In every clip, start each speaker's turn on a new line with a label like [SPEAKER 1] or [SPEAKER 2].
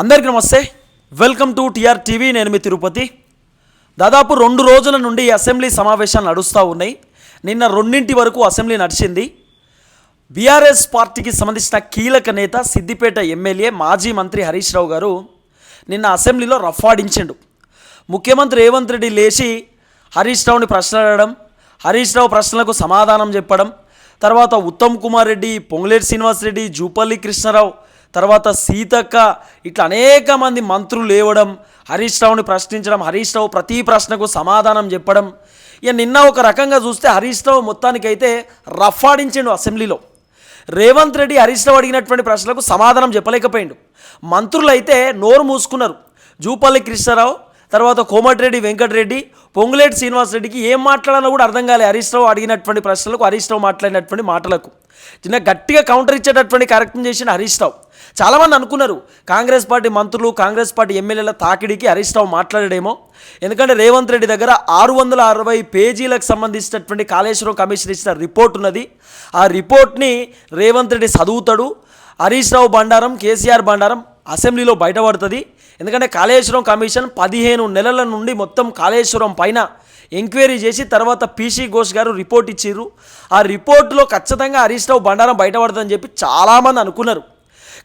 [SPEAKER 1] అందరికీ నమస్తే. Welcome to TR TV నేను మీ తిరుపతి. దాదాపు రెండు రోజుల నుండి అసెంబ్లీ సమావేశాలు నడుస్తూ ఉన్నాయి. నిన్న రెండింటి వరకు అసెంబ్లీ నడిచింది. బీఆర్ఎస్ పార్టీకి సంబంధించిన కీలక నేత సిద్దిపేట ఎమ్మెల్యే మాజీ మంత్రి హరీష్ రావు గారు నిన్న అసెంబ్లీలో రఫాడించిండు. ముఖ్యమంత్రి రేవంత్ రెడ్డి లేచి హరీష్ రావుని ప్రశ్న అడగడం హరీష్ రావు ప్రశ్నలకు సమాధానం చెప్పడం తర్వాత ఉత్తమ్ కుమార్ రెడ్డి పొంగులేటి శ్రీనివాస్ రెడ్డి జూపల్లి కృష్ణారావు తర్వాత సీతక్క ఇట్లా అనేక మంది మంత్రులు లేవడం హరీష్ రావుని ప్రశ్నించడం హరీష్ రావు ప్రతి ప్రశ్నకు సమాధానం చెప్పడం. ఇక నిన్న ఒక రకంగా చూస్తే హరీష్ రావు మొత్తానికైతే రఫాడించిండు అసెంబ్లీలో. రేవంత్ రెడ్డి హరీష్ రావు అడిగినటువంటి ప్రశ్నలకు సమాధానం చెప్పలేకపోయిండు. మంత్రులు అయితే నోరు మూసుకున్నారు. జూపల్లి కృష్ణారావు తర్వాత కోమటిరెడ్డి వెంకటరెడ్డి పొంగులేటి శ్రీనివాసరెడ్డికి ఏం మాట్లాడాలో కూడా అర్థం కాలే. హరీష్ రావు అడిగినటువంటి ప్రశ్నలకు హరీష్ రావు మాట్లాడినటువంటి మాటలకు. చిన్న గట్టిగా కౌంటర్ ఇచ్చేటటువంటి కార్యక్రమం చేసిన హరీష్ రావు. చాలామంది అనుకున్నారు కాంగ్రెస్ పార్టీ మంత్రులు కాంగ్రెస్ పార్టీ ఎమ్మెల్యేల తాకిడికి హరీష్ రావు మాట్లాడాడేమో. ఎందుకంటే రేవంత్ రెడ్డి దగ్గర ఆరు వందల అరవై పేజీలకు సంబంధించినటువంటి కాళేశ్వరం కమిషన్ ఇచ్చిన రిపోర్ట్ ఉన్నది. ఆ రిపోర్ట్ని రేవంత్ రెడ్డి చదువుతాడు. హరీష్ రావు బండారం కేసీఆర్ బండారం అసెంబ్లీలో బయటపడుతుంది. ఎందుకంటే కాళేశ్వరం కమిషన్ పదిహేను నెలల నుండి మొత్తం కాళేశ్వరం పైన ఎంక్వైరీ చేసి తర్వాత పీసీ ఘోష్ గారు రిపోర్ట్ ఇచ్చిర్రు. ఆ రిపోర్ట్లో ఖచ్చితంగా హరీష్ రావు బండారం బయటపడుతుందని చెప్పి చాలామంది అనుకున్నారు.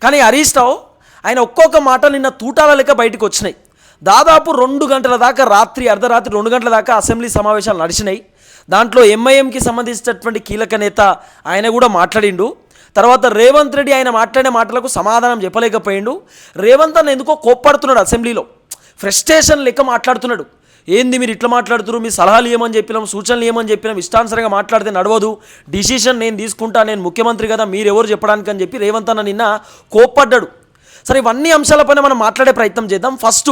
[SPEAKER 1] కానీ హరీష్ రావు ఆయన ఒక్కొక్క మాట నిన్న తూటాల లెక్క బయటకు వచ్చినాయి. దాదాపు రెండు గంటల దాకా రాత్రి అర్ధరాత్రి రెండు గంటల దాకా అసెంబ్లీ సమావేశాలు నడిచినాయి. దాంట్లో ఎంఐఎంకి సంబంధించినటువంటి కీలక నేత ఆయన కూడా మాట్లాడిండు. తర్వాత రేవంత్ రెడ్డి ఆయన మాట్లాడే మాటలకు సమాధానం చెప్పలేకపోయిండు. రేవంత్ అన్న ఎందుకో కోప్పడుతున్నాడు అసెంబ్లీలో. ఫ్రస్ట్రేషన్ లెక్క మాట్లాడుతున్నాడు. ఏంది మీరు ఇట్లా మాట్లాడుతున్నారు మీ సలహాలు ఏమని చెప్పినాం? సూచనలు ఏమని చెప్పినాం? ఇష్టానుసరంగా మాట్లాడితే నడవదు. డిసిషన్ నేను తీసుకుంటా నేను ముఖ్యమంత్రి కదా మీరు ఎవరు చెప్పడానికి అని చెప్పి రేవంత్ అన్న నిన్న కోప్పడ్డాడు. సరే ఇవన్నీ అంశాలపైన మనం మాట్లాడే ప్రయత్నం చేద్దాం. ఫస్ట్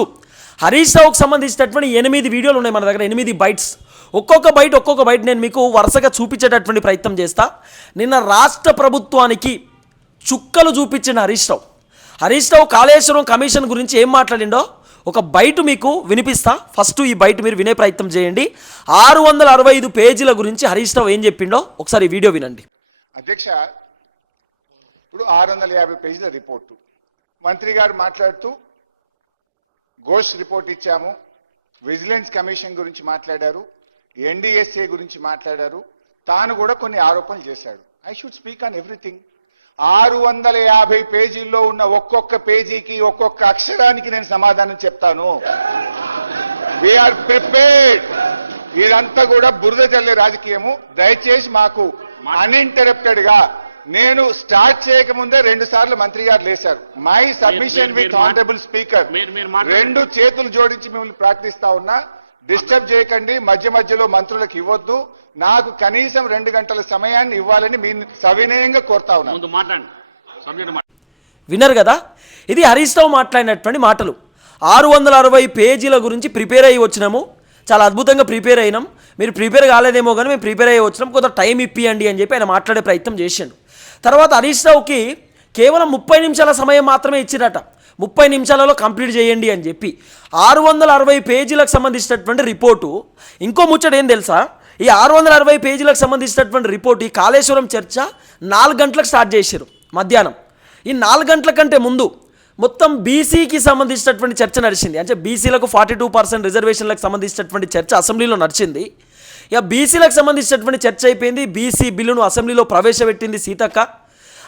[SPEAKER 1] హరీష్ రావుకు సంబంధించినటువంటి ఎనిమిది వీడియోలు ఉన్నాయి మన దగ్గర ఎనిమిది బైట్స్. ఒక్కొక్క బైట్ ఒక్కొక్క బైట్ నేను మీకు వరుసగా చూపించేటటువంటి ప్రయత్నం చేస్తా. నిన్న రాష్ట్ర ప్రభుత్వానికి చుక్కలు చూపించిన హరీష్ రావు హరీష్ రావు కాళేశ్వరం కమిషన్ గురించి ఏం మాట్లాడిండో ఒక బయట మీకు వినిపిస్తా. ఫస్ట్ ఈ బయట మీరు వినే ప్రయత్నం చేయండి. ఆరు వందల అరవై ఐదు పేజీల గురించి హరీష్ రావు ఏం చెప్పిండో ఒకసారి వీడియో వినండి.
[SPEAKER 2] అధ్యక్ష ఇప్పుడు ఆరు వందల యాభై పేజీల రిపోర్టు. మంత్రి గారు మాట్లాడుతూ ఘోష్ రిపోర్ట్ ఇచ్చాము. విజిలెన్స్ కమిషన్ గురించి మాట్లాడారు. ఎన్డీఎస్ఏ గురించి మాట్లాడారు. తాను కూడా కొన్ని ఆరోపణలు చేశాడు. I should speak on everything ఆరు వందల యాభై పేజీల్లో ఉన్న ఒక్కొక్క పేజీకి ఒక్కొక్క అక్షరానికి నేను సమాధానం చెప్తాను. వీఆర్ ప్రిపేర్డ్ ఇదంతా కూడా బురద చల్లే రాజకీయము. దయచేసి మాకు అన్ఇంటరప్టెడ్గా నేను స్టార్ట్ చేయకముందే రెండు సార్లు మంత్రి గారు లేశారు my submission with honourable speaker
[SPEAKER 3] మీరు- మీరు మాట్లాడండి.
[SPEAKER 2] రెండు చేతులు జోడించి మిమ్మల్ని ప్రార్థిస్తా ఉన్నా. డిస్టర్బ్ చేయకండి. మధ్య మధ్యలో మంత్రులకు ఇవ్వద్దు. నాకు కనీసం రెండు గంటల సమయాన్ని ఇవ్వాలని మీ సవినయంగా కోరుతా ఉన్నా.
[SPEAKER 3] ముందు మాట్లాడండి. సబ్జెక్ట్ మాట్లాడండి
[SPEAKER 1] విన్నారు కదా? ఇది హరీష్ రావు మాట్లాడినటువంటి మాటలు. ఆరు వందల అరవై పేజీల గురించి ప్రిపేర్ అయ్యి వచ్చినాము. చాలా అద్భుతంగా ప్రిపేర్ అయినాం. మీరు ప్రిపేర్ కాలేదేమో కానీ మేము ప్రిపేర్ అయ్యి వచ్చినాం. కొంత టైం ఇప్పియండి అని చెప్పి ఆయన మాట్లాడే ప్రయత్నం చేసిండు. తర్వాత హరీష్ రావుకి కేవలం ముప్పై నిమిషాల సమయం మాత్రమే ఇచ్చిరట. ముప్పై నిమిషాలలో కంప్లీట్ చేయండి అని చెప్పి. ఆరు వందల అరవై పేజీలకు సంబంధించినటువంటి రిపోర్టు. ఇంకో ముచ్చట ఏం తెలుసా? ఈ ఆరు వందల అరవై పేజీలకు సంబంధించినటువంటి రిపోర్ట్ ఈ కాళేశ్వరం చర్చ నాలుగు గంటలకు స్టార్ట్ చేశారు మధ్యాహ్నం. ఈ నాలుగు గంటల కంటే ముందు మొత్తం బీసీకి సంబంధించినటువంటి చర్చ నడిచింది. అంటే బీసీలకు ఫార్టీ టూ పర్సెంట్ రిజర్వేషన్లకు సంబంధించినటువంటి చర్చ అసెంబ్లీలో నడిచింది. ఇక బీసీలకు సంబంధించినటువంటి చర్చ అయిపోయింది. బీసీ బిల్లును అసెంబ్లీలో ప్రవేశపెట్టింది సీతక్క.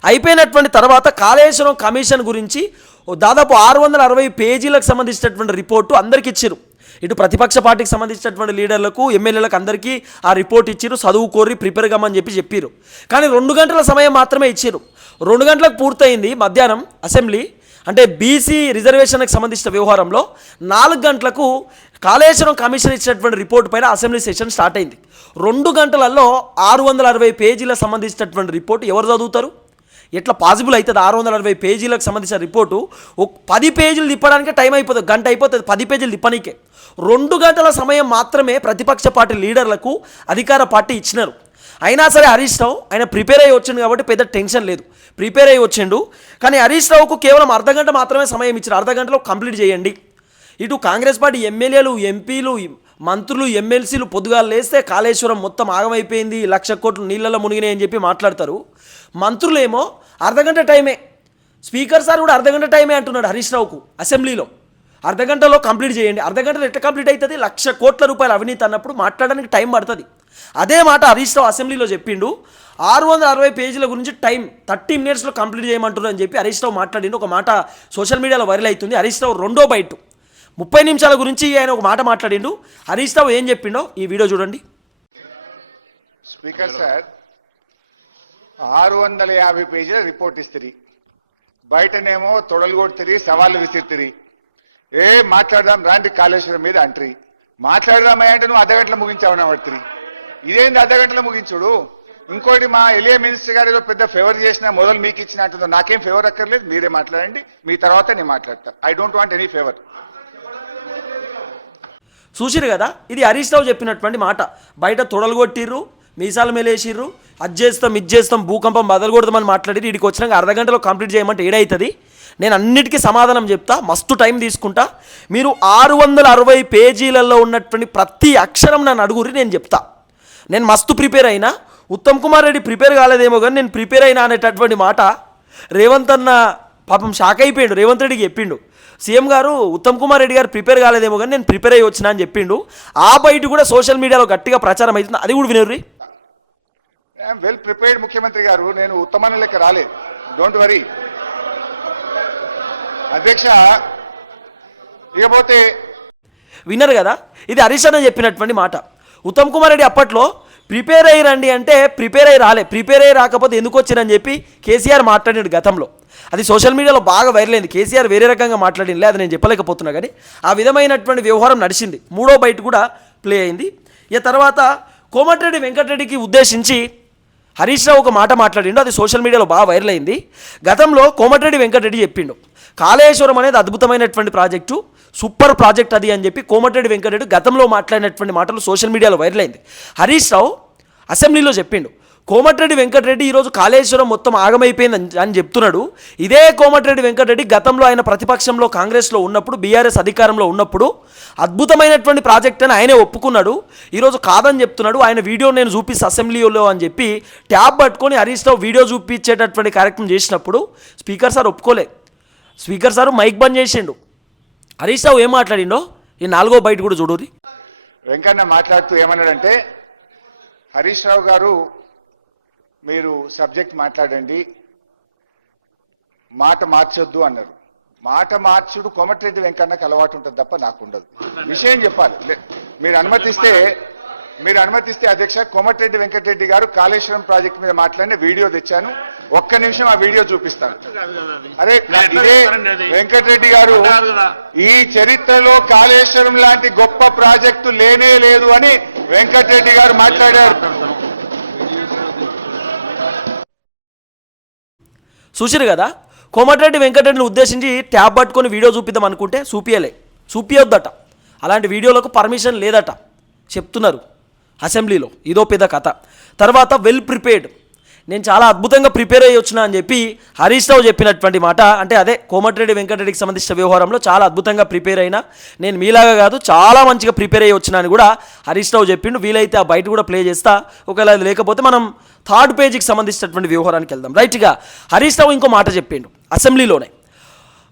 [SPEAKER 1] అయిపోయినటువంటి తర్వాత కాళేశ్వరం కమిషన్ గురించి దాదాపు ఆరు వందల అరవై పేజీలకు సంబంధించినటువంటి రిపోర్టు అందరికి ఇచ్చారు ఇటు ప్రతిపక్ష పార్టీకి సంబంధించినటువంటి లీడర్లకు ఎమ్మెల్యేలకు అందరికీ ఆ రిపోర్ట్ ఇచ్చారు చదువు కోరి ప్రిపేర్ కమ్మని చెప్పి చెప్పారు కానీ రెండు గంటల సమయం మాత్రమే ఇచ్చారు రెండు గంటలకు పూర్తయింది మధ్యాహ్నం అసెంబ్లీ. అంటే బీసీ రిజర్వేషన్కి సంబంధించిన వ్యవహారంలో నాలుగు గంటలకు కాళేశ్వరం కమిషన్ ఇచ్చినటువంటి రిపోర్ట్ పైన అసెంబ్లీ సెషన్ స్టార్ట్ అయింది. రెండు గంటలలో ఆరు వందల అరవై పేజీలకు సంబంధించినటువంటి రిపోర్ట్ ఎవరు చదువుతారు? ఎట్లా పాసిబుల్ అవుతుంది ఆరు వందల అరవై పేజీలకు సంబంధించిన రిపోర్టు? ఒక పది పేజీలు తిప్పడానికే టైం అయిపోతుంది గంట అయిపోతుంది పది పేజీలు తిప్పనికే. రెండు గంటల సమయం మాత్రమే ప్రతిపక్ష పార్టీ లీడర్లకు అధికార పార్టీ ఇచ్చినారు. అయినా సరే హరీష్ రావు ఆయన ప్రిపేర్ అయ్యి వచ్చిండు కాబట్టి పెద్ద టెన్షన్ లేదు. ప్రిపేర్ అయ్యి వచ్చిండు. కానీ హరీష్ రావుకు కేవలం అర్ధ గంట మాత్రమే సమయం ఇచ్చారు. అర్ధ గంటలో కంప్లీట్ చేయండి. ఇటు కాంగ్రెస్ పార్టీ ఎమ్మెల్యేలు ఎంపీలు మంత్రులు ఎమ్మెల్సీలు పొద్దుగాలు లేస్తే కాళేశ్వరం మొత్తం ఆగమైపోయింది. లక్ష కోట్లు నీళ్ళలో మునిగినాయని చెప్పి మాట్లాడతారు. మంత్రులేమో అర్ధగంట టైమే. స్పీకర్ సార్ కూడా అర్ధగంట టైమే అంటున్నాడు హరీష్ రావుకు అసెంబ్లీలో. అర్ధగంటలో కంప్లీట్ చేయండి. అర్ధగంటలో ఎట్లా కంప్లీట్ అవుతుంది లక్ష కోట్ల రూపాయల అవినీతి అన్నప్పుడు మాట్లాడడానికి టైం పడుతుంది. అదే మాట హరీష్ రావు అసెంబ్లీలో చెప్పిండు. ఆరు వందల అరవై పేజీల గురించి టైం థర్టీ మినిట్స్లో కంప్లీట్ చేయమంటున్నారు అని చెప్పి హరీష్ రావు మాట్లాడిండు. ఒక మాట సోషల్ మీడియాలో వైరల్ అవుతుంది. హరీష్ రావు రెండో బయట ముప్పై నిమిషాల గురించి ఆయన ఒక మాట మాట్లాడిండు. హరీష్ రావు ఏం చెప్పిండో ఈ వీడియో చూడండి.
[SPEAKER 2] స్పీకర్ సార్ ఆరు వందల యాభై పేజీల రిపోర్ట్ ఇస్తుంది బయటనేమో తొడలు కొడుతుంది సవాళ్ళు విసిరితిరి. ఏ మాట్లాడదాం రాండి కాళేశ్వరం మీద అంట్రీ. మాట్లాడదామా అంటే నువ్వు అర్ధగంటలో ముగించావని పడుతుంది ఇదేంది అర్ధగంటలో ముగించుడు? ఇంకోటి మా ఎలియా మినిస్టర్ గారు ఏదో పెద్ద ఫేవర్ చేసిన మొదలు మీకు ఇచ్చిన అంటుందో నాకేం ఫేవర్ అక్కర్లేదు మీరే మాట్లాడండి మీ తర్వాత నేను మాట్లాడతా. I don't want any favour
[SPEAKER 1] చూసిరు కదా? ఇది హరీష్ రావు చెప్పినటువంటి మాట. బయట తొడలు కొట్టిర్రు మీసాల మేలేసిర్రు అది చేస్తాం ఇది చేస్తాం భూకంపం బదలు కొడదామని మాట్లాడి వీడికి వచ్చినాక అర్ధ గంటలో కంప్లీట్ చేయమంటే ఏడవుతుంది నేను అన్నిటికీ సమాధానం చెప్తా మస్తు టైం తీసుకుంటా. మీరు ఆరు వందల అరవై పేజీలలో ఉన్నటువంటి ప్రతి అక్షరం నన్ను అడుగురి నేను చెప్తా. నేను మస్తు ప్రిపేర్ అయినా ఉత్తమ్ కుమార్ రెడ్డి ప్రిపేర్ కాలేదేమో కానీ నేను ప్రిపేర్ అయినా అనేటటువంటి మాట రేవంత్ అన్న పాపం షాక్ అయిపోయాడు రేవంత్ రెడ్డికి చెప్పిండు. సీఎం గారు ఉత్తమ్ కుమార్ రెడ్డి గారు ప్రిపేర్ కాలేదేమో కానీ నేను ప్రిపేర్ అయ్యి వచ్చినా అని చెప్పిండు. ఆ బయట కూడా సోషల్ మీడియాలో గట్టిగా ప్రచారం అవుతుంది. అది కూడా
[SPEAKER 2] ఐఎమ్ వెల్ ప్రిపేర్డ్ ముఖ్యమంత్రి గారు. నేను ఉత్తమాన్ని లెక్క రాలేదు. డోంట్ వరీ అధ్యక్ష ఇకపోతే
[SPEAKER 1] విన్నారు కదా? ఇది హరీష్ అన్న చెప్పినటువంటి మాట. ఉత్తమ్ కుమార్ రెడ్డి అప్పట్లో ప్రిపేర్ అయ్యి రండి అంటే ప్రిపేర్ అయ్యి రాలే. ప్రిపేర్ అయ్యి రాకపోతే ఎందుకు వచ్చిరని చెప్పి కేసీఆర్ మాట్లాడాడు గతంలో. అది సోషల్ మీడియాలో బాగా వైరల్ అయింది. కేసీఆర్ వేరే రకంగా మాట్లాడింది అది నేను చెప్పలేకపోతున్నా కానీ ఆ విధమైనటువంటి వ్యవహారం నడిచింది. మూడో బయట కూడా ప్లే అయింది. ఇక తర్వాత కోమటిరెడ్డి వెంకటరెడ్డికి ఉద్దేశించి హరీష్ రావు ఒక మాట మాట్లాడిండు. అది సోషల్ మీడియాలో బాగా వైరల్ అయింది. గతంలో కోమటిరెడ్డి వెంకటరెడ్డి చెప్పిండు. కాళేశ్వరం అనేది అద్భుతమైనటువంటి ప్రాజెక్టు. సూపర్ ప్రాజెక్ట్ అది అని చెప్పి కోమటిరెడ్డి వెంకటరెడ్డి గతంలో మాట్లాడినటువంటి మాటలు సోషల్ మీడియాలో వైరల్ అయింది. హరీష్ రావు అసెంబ్లీలో చెప్పిండు కోమటిరెడ్డి వెంకటరెడ్డి ఈరోజు కాళేశ్వరం మొత్తం ఆగమైపోయింది అని- చెప్తున్నాడు. ఇదే కోమటిరెడ్డి వెంకటరెడ్డి గతంలో ఆయన ప్రతిపక్షంలో కాంగ్రెస్లో ఉన్నప్పుడు బీఆర్ఎస్ అధికారంలో ఉన్నప్పుడు అద్భుతమైనటువంటి ప్రాజెక్ట్ అని ఆయనే ఒప్పుకున్నాడు. ఈరోజు కాదని చెప్తున్నాడు ఆయన వీడియో నేను చూపిస్తా అసెంబ్లీలో అని చెప్పి ట్యాబ్ పట్టుకొని హరీష్ రావు వీడియో చూపించేటటువంటి కార్యక్రమం చేసినప్పుడు స్పీకర్ సార్ ఒప్పుకోలే. స్పీకర్ సార్ మైక్ బంద్ చేసిండు. హరీష్ రావు ఏం మాట్లాడిండో? ఈ నాలుగో బయట కూడా చూడూరి.
[SPEAKER 2] వెంకన్న మాట్లాడుతూ ఏమన్నాడంటే హరీష్ రావు గారు మీరు సబ్జెక్ట్ మాట్లాడండి మాట మార్చొద్దు అన్నారు. మాట మార్చుడు కోమటిరెడ్డి వెంకన్నకు అలవాటు ఉంటుంది తప్ప నాకు ఉండదు విషయం చెప్పాలి. మీరు అనుమతిస్తే మీరు అనుమతిస్తే అధ్యక్ష కోమటిరెడ్డి వెంకటరెడ్డి గారు కాళేశ్వరం ప్రాజెక్ట్ మీద మాట్లాడిన వీడియో తెచ్చాను. ఒక్క నిమిషం ఆ వీడియో చూపిస్తాను. అరే ఇదే వెంకటరెడ్డి గారు ఈ చరిత్రలో కాళేశ్వరం లాంటి గొప్ప ప్రాజెక్టు లేనే లేదు అని వెంకటరెడ్డి గారు మాట్లాడారు.
[SPEAKER 1] చూసిరు కదా? కోమటిరెడ్డి వెంకటరెడ్డిని ఉద్దేశించి ట్యాబ్ పట్టుకొని వీడియో చూపిద్దాం అనుకుంటే చూపియలే. చూపియొద్దట. అలాంటి వీడియోలకు పర్మిషన్ లేదట. చెప్తున్నారు. అసెంబ్లీలో. ఇదో పెద్ద కథ. తర్వాత వెల్ ప్రిపేర్డ్ నేను చాలా అద్భుతంగా ప్రిపేర్ అయ్యి వచ్చిన అని చెప్పి హరీష్ రావు చెప్పినటువంటి మాట. అంటే అదే కోమటిరెడ్డి వెంకటరెడ్డికి సంబంధించిన వ్యవహారంలో చాలా అద్భుతంగా ప్రిపేర్ అయినా. నేను మీలాగా కాదు చాలా మంచిగా ప్రిపేర్ అయ్యి వచ్చినా అని కూడా హరీష్ రావు చెప్పిండు. వీలైతే ఆ బయట కూడా ప్లే చేస్తా. ఒకవేళ అది లేకపోతే మనం థర్డ్ పేజీకి సంబంధించినటువంటి వ్యవహారానికి వెళ్దాం. రైట్గా హరీష్ రావు ఇంకో మాట చెప్పిండు అసెంబ్లీలోనే.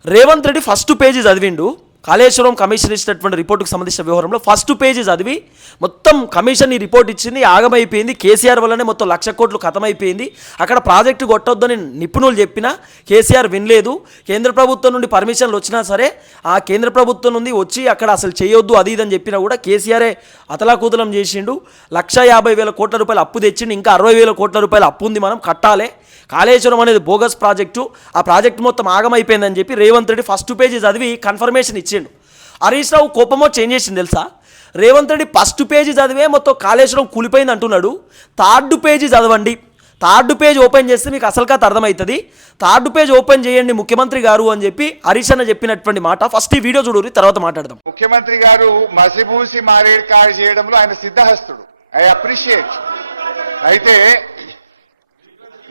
[SPEAKER 1] రేవంత్ రెడ్డి ఫస్ట్ పేజీ చదివిండు. కాళేశ్వరం కమిషన్ ఇచ్చినటువంటి రిపోర్టుకు సంబంధించిన వ్యవహారంలో ఫస్ట్ పేజీ చదివి మొత్తం కమిషన్ ఈ రిపోర్ట్ ఇచ్చింది ఆగమైపోయింది. కేసీఆర్ వల్లనే మొత్తం లక్ష కోట్లు ఖతమైపోయింది అక్కడ ప్రాజెక్టు కొట్టొద్దని నిపుణులు చెప్పినా కేసీఆర్ వినలేదు. కేంద్ర ప్రభుత్వం నుండి పర్మిషన్లు వచ్చినా సరే ఆ కేంద్ర ప్రభుత్వం నుండి వచ్చి అక్కడ అసలు చేయొద్దు అది ఇది అని చెప్పినా కూడా కేసీఆరే అతలాకుతలం చేసిండు. లక్ష యాభై వేల కోట్ల రూపాయలు అప్పు తెచ్చిండు. ఇంకా అరవై వేల కోట్ల రూపాయలు అప్పు ఉంది మనం కట్టాలి. కాళేశ్వరం అనేది బోగస్ ప్రాజెక్టు. ఆ ప్రాజెక్టు మొత్తం ఆగమైపోయిందని చెప్పి రేవంత్ రెడ్డి ఫస్ట్ పేజీ చదివి కన్ఫర్మేషన్ ఇచ్చిండు. హరీష్ రావు కోపమో చేంజ్ చేసింది తెలుసా? రేవంత్ రెడ్డి ఫస్ట్ పేజీ చదివే మొత్తం కాళేశ్వరం కూలిపోయింది అంటున్నాడు. థర్డ్ పేజీ చదవండి. థర్డ్ పేజ్ ఓపెన్ చేస్తే మీకు అసలు కథ అర్థమవుతుంది. థర్డ్ పేజ్ ఓపెన్ చేయండి ముఖ్యమంత్రి గారు అని చెప్పి హరీష్ అన్న చెప్పినటువంటి మాట. ఫస్ట్ ఈ వీడియో చూడరు తర్వాత మాట్లాడదాం.
[SPEAKER 2] ముఖ్యమంత్రి గారు మసిబూసి మారేడు కాయ చేయడంలో ఆయన సిద్ధహస్తుడు. I appreciate. అయితే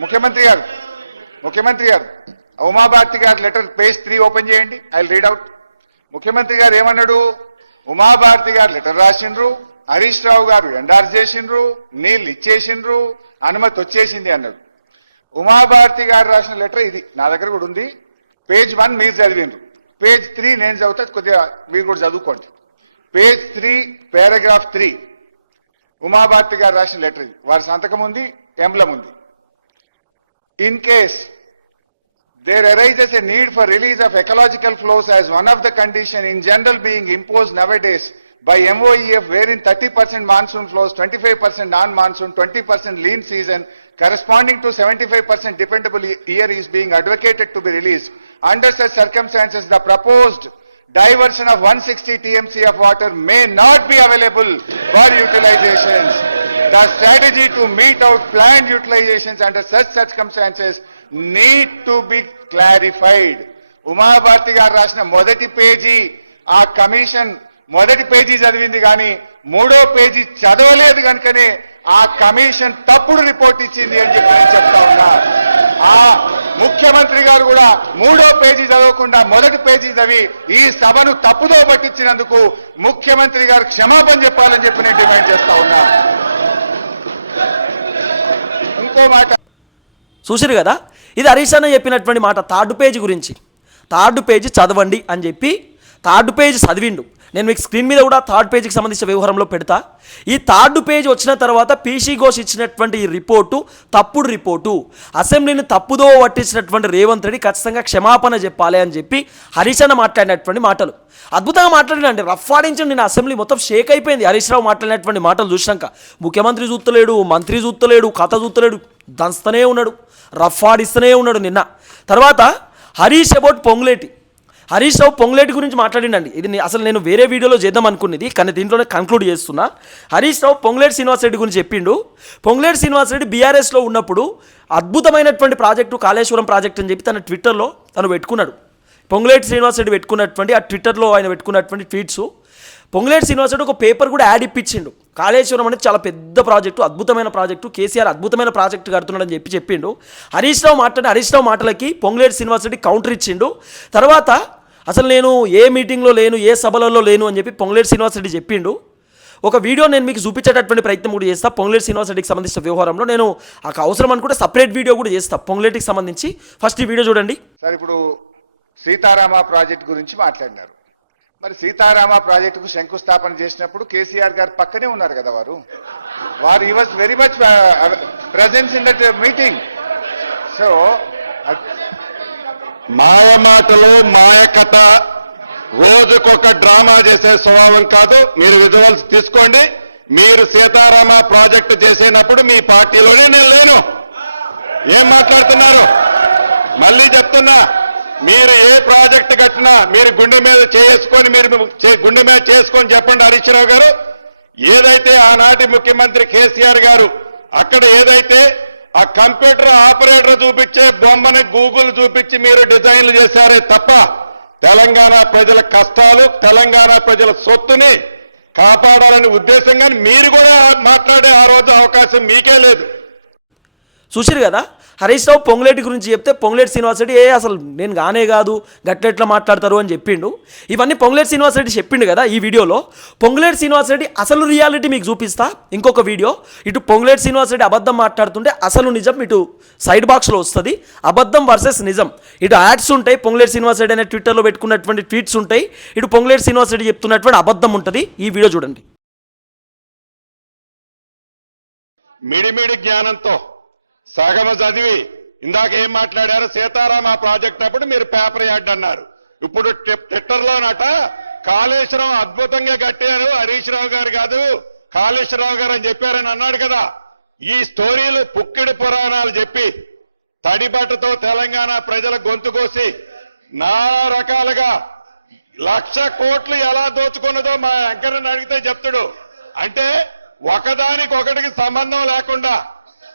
[SPEAKER 2] ముఖ్యమంత్రి గారు ముఖ్యమంత్రి గారు ఉమాభారతి గారి లెటర్ పేజ్ త్రీ ఓపెన్ చేయండి. I read out. ముఖ్యమంత్రి గారు ఏమన్నాడు? ఉమాభారతి గారు లెటర్ రాసిండ్రు హరీష్ రావు గారు ఎండార్స్ చేసిండ్రు నీళ్ళు ఇచ్చేసిండ్రు అనుమతి వచ్చేసింది అన్నాడు. ఉమాభారతి గారు రాసిన లెటర్ ఇది నా దగ్గర కూడా ఉంది. పేజ్ వన్ మీరు చదివిండ్రు. పేజ్ త్రీ నేను చదువుతా కొద్దిగా మీరు కూడా చదువుకోండి. Page three paragraph three. Uma Bharti గారు రాసిన లెటర్ ఇది. వారి సంతకం ఉంది ఎంబ్లం ఉంది. In case there arises a need for release of ecological flows as one of the condition in general being imposed nowadays by MOEF wherein 30% monsoon flows, 25% non-monsoon, 20% lean season corresponding to 75% dependable year is being advocated to be released. Under such circumstances, the proposed diversion of 160 TMC of water may not be available for utilizations. The strategy to meet out planned utilizations under such circumstances need to be clarified. Uma Bharti గారు రాసిన మొదటి page ఆ commission మొదటి page చదివింది కానీ మూడో page చదవలేదు కనుకనే ఆ కమిషన్ తప్పుడు రిపోర్ట్ ఇచ్చింది అని చెప్పి నేను చెప్తా ఉన్నా. ఆ ముఖ్యమంత్రి గారు కూడా మూడో పేజీ చదవకుండా మొదటి పేజీ చదివి ఈ సభను తప్పుదో పట్టించినందుకు ముఖ్యమంత్రి గారు క్షమాపణ చెప్పాలని చెప్పి నేను డిమాండ్ చేస్తా ఉన్నా. ఇంకో మాట.
[SPEAKER 1] చూసారు కదా? ఇది హరీష్ అన్న చెప్పినటువంటి మాట థర్డ్ పేజ్ గురించి. థర్డ్ పేజ్ చదవండి అని చెప్పి థర్డ్ పేజ్ చదివిండు. నేను మీకు స్క్రీన్ మీద కూడా థర్డ్ పేజీకి సంబంధించిన వ్యవహారంలో పెడతా. ఈ థర్డ్ పేజ్ వచ్చిన తర్వాత పీసీ ఘోష్ ఇచ్చినటువంటి ఈ రిపోర్టు తప్పుడు రిపోర్టు. అసెంబ్లీని తప్పుదో పట్టించినటువంటి రేవంత్ రెడ్డి ఖచ్చితంగా క్షమాపణ చెప్పాలి అని చెప్పి హరీష్ అన్న మాట్లాడినటువంటి మాటలు. అద్భుతంగా మాట్లాడినండి. రఫ్ ఆడించండి నేను అసెంబ్లీ మొత్తం షేక్ అయిపోయింది. హరీష్ రావు మాట్లాడినటువంటి మాటలు చూసినాక. ముఖ్యమంత్రి చూస్తలేడు మంత్రి చూస్తలేడు కథ చూస్తలేడు దంస్తనే ఉన్నాడు. రఫ్ ఆడిస్తూనే ఉన్నాడు నిన్న. తర్వాత హరీష్ అబౌట్ పొంగులేటి. హరీష్ రావు పొంగులేటి గురించి మాట్లాడిండండి. ఇది అసలు నేను వేరే వీడియోలో చేద్దాం అనుకున్నది కానీ దీంట్లోనే కంక్లూడ్ చేస్తున్నా. హరీష్ రావు పొంగులేటి శ్రీనివాస్ రెడ్డి గురించి చెప్పిండు. పొంగులేటి శ్రీనివాస్ రెడ్డి బీఆర్ఎస్లో ఉన్నప్పుడు అద్భుతమైనటువంటి ప్రాజెక్టు కాళేశ్వరం ప్రాజెక్ట్ అని చెప్పి తన ట్విట్టర్లో తను పెట్టుకున్నాడు. పొంగులేటి శ్రీనివాస్ రెడ్డి పెట్టుకున్నటువంటి ఆ ట్విట్టర్లో ఆయన పెట్టుకున్నటువంటి ట్వీట్స్ పొంగులేటి శ్రీనివాస్ రెడ్డి ఒక పేపర్ కూడా యాడ్ ఇప్పించిండు. కాళేశ్వరం అనేది చాలా పెద్ద ప్రాజెక్టు అద్భుతమైన ప్రాజెక్టు కేసీఆర్ అద్భుతమైన ప్రాజెక్టు కడుతున్నాడని చెప్పి చెప్పిండు. హరీష్ రావు మాట్లాడి హరీష్ రావు మాటలకి పొంగులేటి శ్రీనివాస్ రెడ్డి కౌంటర్ ఇచ్చిండు. తర్వాత అసలు నేను ఏ మీటింగ్లో లేను ఏ సభలలో లేను అని చెప్పి పొంగులేటి శ్రీనివాస్ రెడ్డి చెప్పిండు. ఒక వీడియో నేను మీకు చూపించేటటువంటి ప్రయత్నం కూడా చేస్తా. పొంగులేటి శ్రీనివాస్ రెడ్డికి సంబంధించిన వ్యవహారంలో నేను ఆ అవసరం అనుకుంటే సపరేట్ వీడియో కూడా చేస్తా. పొంగులేటికి సంబంధించి. ఫస్ట్ ఈ వీడియో చూడండి.
[SPEAKER 2] సార్ ఇప్పుడు సీతారామ ప్రాజెక్ట్ గురించి మాట్లాడినారు. మరి సీతారామ ప్రాజెక్టుకు శంకుస్థాపన చేసినప్పుడు కేసీఆర్ గారు పక్కనే ఉన్నారు కదా వారు. వారు he was very much presence in that meeting so
[SPEAKER 4] మాయ మాటలు మాయ కథ రోజుకొక డ్రామా చేసే స్వభావం కాదు. మీరు విజువల్స్ తీసుకోండి. మీరు సీతారామ ప్రాజెక్టు చేసినప్పుడు మీ పార్టీలోనే నేను లేను. ఏం మాట్లాడుతున్నారు? మళ్ళీ చెప్తున్నా. మీరు ఏ ప్రాజెక్ట్ కట్టినా మీరు గుండె మీద చేసుకొని మీరు గుండె మీద చేసుకొని చెప్పండి హరీష్ గారు. ఏదైతే ఆనాటి ముఖ్యమంత్రి కేసీఆర్ గారు అక్కడ ఏదైతే ఆ కంప్యూటర్ ఆపరేటర్ చూపించే బొమ్మని గూగుల్ చూపించి మీరు డిజైన్లు చేశారే తప్ప తెలంగాణ ప్రజల కష్టాలు తెలంగాణ ప్రజల సొత్తుని కాపాడాలనే ఉద్దేశంగా మీరు కూడా మాట్లాడే ఆ రోజు అవకాశం మీకే లేదు.
[SPEAKER 1] చూసారు కదా? హరీష్ రావు పొంగులేటి గురించి చెప్తే పొంగులేటి శ్రీనివాస్ రెడ్డి ఏ అసలు నేను గానే కాదు గట్లెట్లా మాట్లాడతారు? అని చెప్పిండు. ఇవన్నీ పొంగులేటి శ్రీనివాస్ రెడ్డి చెప్పిండు కదా ఈ వీడియోలో. పొంగులేటి శ్రీనివాస్ రెడ్డి అసలు రియాలిటీ మీకు చూపిస్తా. ఇంకొక వీడియో. ఇటు పొంగులేటి శ్రీనివాస్ రెడ్డి అబద్ధం మాట్లాడుతుంటే అసలు నిజం ఇటు సైడ్ బాక్స్లో వస్తుంది. అబద్ధం వర్సెస్ నిజం. ఇటు యాడ్స్ ఉంటాయి పొంగులేటి శ్రీనివాస్ రెడ్డి అనే ట్విట్టర్లో పెట్టుకున్నటువంటి ట్వీట్స్ ఉంటాయి. ఇటు పొంగులేటి శ్రీనివాస్ రెడ్డి చెప్తున్నటువంటి అబద్ధం ఉంటుంది. ఈ వీడియో చూడండి.
[SPEAKER 4] మిడిమిడి జ్ఞానంతో సగమ చదివి. ఇందాక ఏం మాట్లాడారు? సీతారామ ప్రాజెక్ట్ అప్పుడు మీరు పేపర్ యాడ్ అన్నారు. ఇప్పుడు ట్విట్టర్ లోనట కాళేశ్వరం అద్భుతంగా కట్టారు హరీష్ రావు గారు కాదు కాళేశ్వరరావు గారు అని చెప్పారని అన్నాడు కదా. ఈ స్టోరీలు పుక్కిడి పురాణాలు చెప్పి తడిబట్టతో తెలంగాణ ప్రజల గొంతు కోసి నానా రకాలుగా లక్ష కోట్లు ఎలా దోచుకున్నదో మా వెంకన్నని అడిగితే చెప్తాడు. అంటే ఒకదానికి ఒకటికి సంబంధం లేకుండా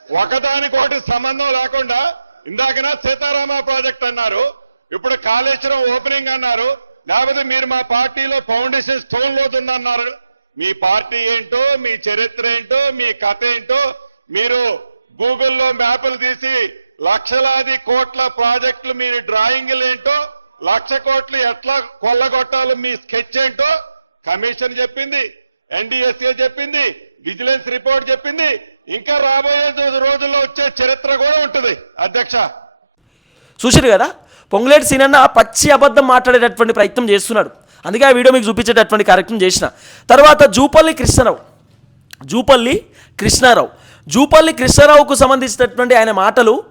[SPEAKER 4] ఒకదానికోటి సంబంధం లేకుండా ఇందాకన సీతారామ ప్రాజెక్ట్ అన్నారు. ఇప్పుడు కాళేశ్వరం ఓపెనింగ్ అన్నారు. లేకపోతే మీరు మా పార్టీలో ఫౌండేషన్ స్టోన్ లోతుందన్నారు మీ పార్టీ ఏంటో మీ చరిత్ర ఏంటో మీ కథ ఏంటో మీరు గూగుల్లో మ్యాపులు తీసి లక్షలాది కోట్ల ప్రాజెక్టులు మీ డ్రాయింగ్లు ఏంటో లక్ష కోట్లు ఎట్లా కొల్లగొట్టాలో మీ స్కెచ్ ఏంటో కమిషన్ చెప్పింది ఎన్డీఎస్ఏ చెప్పింది విజిలెన్స్ రిపోర్ట్ చెప్పింది ఇంకా రాబోయే రోజుల్లో వచ్చే చరిత్ర కూడా ఉంటుంది అధ్యక్ష.
[SPEAKER 1] చూసారు కదా? పొంగులేటి సీనన్న పచ్చి అబద్ధం మాట్లాడేటటువంటి ప్రయత్నం చేస్తున్నాడు. అందుకే ఆ వీడియో మీకు చూపించేటటువంటి కార్యక్రమం చేసిన. తర్వాత జూపల్లి కృష్ణరావు. జూపల్లి కృష్ణారావు. జూపల్లి కృష్ణారావుకు సంబంధించినటువంటి ఆయన మాటలు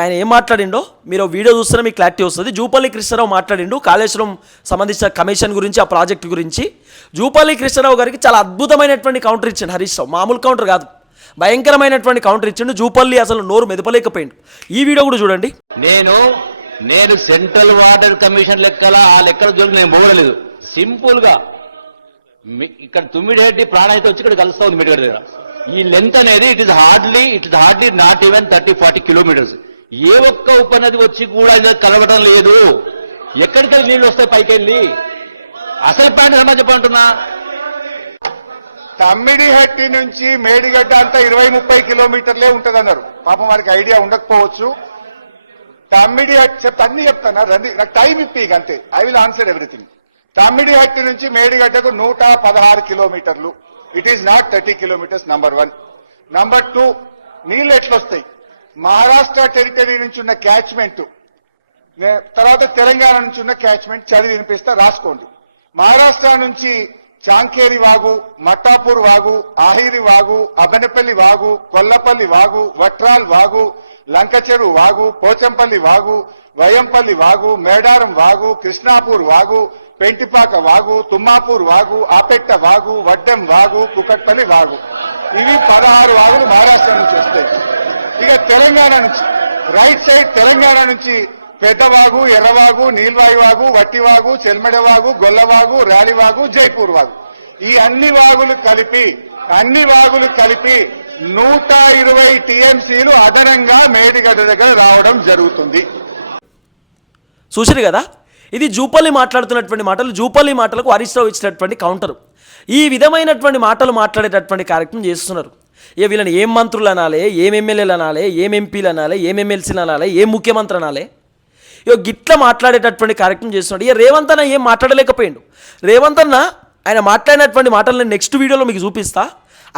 [SPEAKER 1] ఆయన ఏం మాట్లాడిండో మీరు వీడియో చూస్తే మీకు క్లారిటీ వస్తుంది. జూపల్లి కృష్ణారావు మాట్లాడిండు. కాళేశ్వరం సంబంధించిన కమిషన్ గురించి ఆ ప్రాజెక్ట్ గురించి. జూపల్లి కృష్ణారావు గారికి చాలా అద్భుతమైనటువంటి కౌంటర్ ఇచ్చిండు హరీష్ రావు. మామూలు కౌంటర్ కాదు. భయంకరమైనటువంటి కౌంటర్ ఇచ్చిండు. జూపల్లి అసలు నోరు మెదపలేకపోయిండు. ఈ వీడియో కూడా చూడండి.
[SPEAKER 5] నేను నేను సెంట్రల్ వాటర్ కమిషన్ లెక్కల ఆ లెక్కల జోలికి నేను పోగలేదు. సింపుల్గా ఇక్కడ తుమ్మిడిహెడ్డి ప్రాణాయిత వచ్చి ఇక్కడ కలుస్తా ఉంది మిడిగడ్డ దగ్గర. ఈ లెంత్ అనేది it is hardly it is hardly not even thirty forty kilometres ఏ ఒక్క ఉపనది వచ్చి కూడా కలవడం లేదు. ఎక్కడికి నీళ్ళు వస్తాయి పైకి వెళ్ళి అసలు పాయింట్ ఏమన్నా చెప్పంటున్నా
[SPEAKER 2] తమ్మిడిహట్టి నుంచి మేడిగడ్డ అంతా ఇరవై ముప్పై కిలోమీటర్లే ఉంటదన్నారు. పాపం వారికి ఐడియా ఉండకపోవచ్చు. తమ్మిడిహట్టి చెప్తా అన్ని చెప్తాను? రండి నాకు టైం ఇప్పి ఇక అంతే. I will answer everything. Tammidihatti నుంచి మేడిగడ్డకు నూట పదహారు కిలోమీటర్లు. It is not thirty kilometres number one number two నీళ్ళు ఎట్లొస్తాయి? మహారాష్ట్ర టెరిటరీ నుంచి ఉన్న క్యాచ్మెంట్ తర్వాత తెలంగాణ నుంచి ఉన్న క్యాచ్మెంట్ చదివి వినిపిస్తా రాసుకోండి. మహారాష్ట్ర నుంచి చాంకేరి వాగు మట్టాపూర్ వాగు ఆహిరి వాగు అబనపల్లి వాగు కొల్లపల్లి వాగు వట్రాల్ వాగు లంకచెరు వాగు పోచంపల్లి వాగు వయంపల్లి వాగు మేడారం వాగు కృష్ణాపూర్ వాగు పెంటిపాక వాగు తుమ్మాపూర్ వాగు ఆపెట్ట వాగు వడ్డెం వాగు కుకట్పల్లి వాగు. ఇవి పదహారు వాగులు మహారాష్ట్ర నుంచి వస్తాయి. ఇక తెలంగాణ నుంచి రైట్ సైడ్ తెలంగాణ నుంచి పెద్దవాగు ఎర్రవాగు నీల్వాయువాగు వట్టివాగు చెల్మెడవాగు గొల్లవాగు రాలివాగు జైపూర్ వాగు ఈ అన్ని వాగులు కలిపి అన్ని వాగులు కలిపి నూట ఇరవై టీఎంసీలు అదనంగా మేడిగడ్డ దగ్గర రావడం జరుగుతుంది.
[SPEAKER 1] చూసిరు కదా? ఇది జూపల్లి మాట్లాడుతున్నటువంటి మాటలు జూపల్లి మాటలకు హరీష్ రావు ఇచ్చినటువంటి కౌంటర్. ఈ విధమైనటువంటి మాటలు మాట్లాడేటటువంటి కార్యక్రమం చేస్తున్నారు. ఏ వీళ్ళని ఏం మంత్రులు అనాలి ఏం ఎమ్మెల్యేలు అనాలి ఏం ఎంపీలు అనాలి ఏం ఎమ్మెల్సీలు అనాలి ఏం ముఖ్యమంత్రి అనాలి ఇక గిట్ల మాట్లాడేటటువంటి కార్యక్రమం చేస్తున్నాడు. ఇక రేవంత్ అన్న ఏం మాట్లాడలేకపోయిండు. రేవంత్ అన్న ఆయన మాట్లాడినటువంటి మాటలు నేను నెక్స్ట్ వీడియోలో మీకు చూపిస్తా.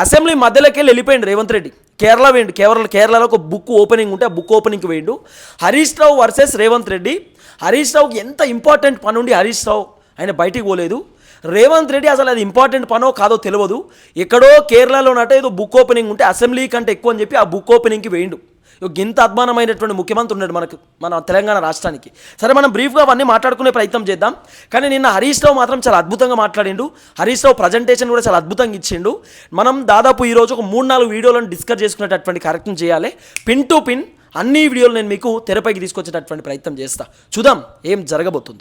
[SPEAKER 1] అసెంబ్లీ మధ్యలోకి వెళ్ళి రేవంత్ రెడ్డి. కేరళ వేయండు. కేరళ కేరళలో ఒక బుక్ ఓపెనింగ్ ఉంటే ఆ బుక్ ఓపెనింగ్కి వేయండు. హరీష్ రావు వర్సెస్ రేవంత్ రెడ్డి. హరీష్ రావుకి ఎంత ఇంపార్టెంట్ పని ఉండి హరీష్ రావు ఆయన బయటికి పోలేదు. రేవంత్ రెడ్డి అసలు అది ఇంపార్టెంట్ పనో కాదో తెలియదు. ఎక్కడో కేరళలోనట ఏదో బుక్ ఓపెనింగ్ ఉంటే అసెంబ్లీ కంటే ఎక్కువ అని చెప్పి ఆ బుక్ ఓపెనింగ్కి వేయండు. గింత ఇంత అద్మానమైనటువంటి ముఖ్యమంత్రి ఉన్నాడు మనకు మన తెలంగాణ రాష్ట్రానికి. సరే మనం బ్రీఫ్గా అవన్నీ మాట్లాడుకునే ప్రయత్నం చేద్దాం. కానీ నిన్న హరీష్ రావు మాత్రం చాలా అద్భుతంగా మాట్లాడిండు. హరీష్ రావు ప్రజెంటేషన్ కూడా చాలా అద్భుతంగా ఇచ్చిండు. మనం దాదాపు ఈరోజు ఒక మూడు నాలుగు వీడియోలను డిస్కస్ చేసుకునేటటువంటి కార్యక్రమం చేయాలి. పిన్ టు పిన్ అన్ని వీడియోలు నేను మీకు తెరపైకి తీసుకొచ్చేటటువంటి ప్రయత్నం చేస్తా. చూద్దాం ఏం జరగబోతుంది.